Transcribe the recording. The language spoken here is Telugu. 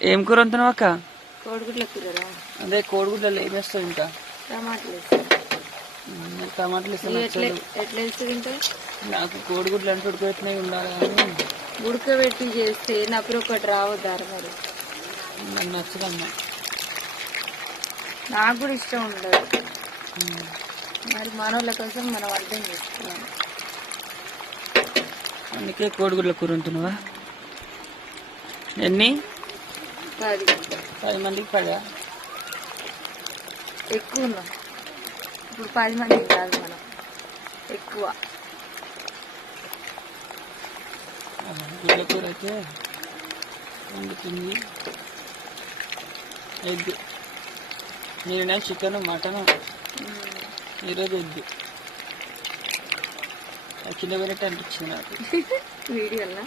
ఏం కూర వండుతున్నావు అక్క? కోడిగుడ్ల కూరరా? అదే కోడిగుడ్లలో ఏం వేస్తావు ఇంకా? టమాటాలు వేస్తా. టమాటాలు వేస్తా. ఎట్లా వేస్తుంది ఇంకా? నాకు కోడిగుడ్లు అంటే ఉడకబెట్టినవి ఉండాలి కానీ ఉడకబెట్టి చేస్తే నప్పుడు ఒకటి రావద్దారు మరి. నాకు నచ్చదమ్మా. నాకు కూడా ఇష్టం ఉండదు. మరి మనోళ్ళ కోసం మనం అర్థం చేసుకున్నాం. అందుకే కోడిగుడ్ల కూర ఉంటున్నావా? ఎన్ని? 10 మందికి 10? ఎక్కువ ఉన్నాం ఇప్పుడు. 10 మందికి కాదు, మనం ఎక్కువ. గుడ్ల కూర అయితే వండుతుంది. ఎగ్. నేను చికెన్ మటన్ ఈరోజు ఎగ్. కింద పోయినట్టు అనిపించింది నాకు వీడియోలో.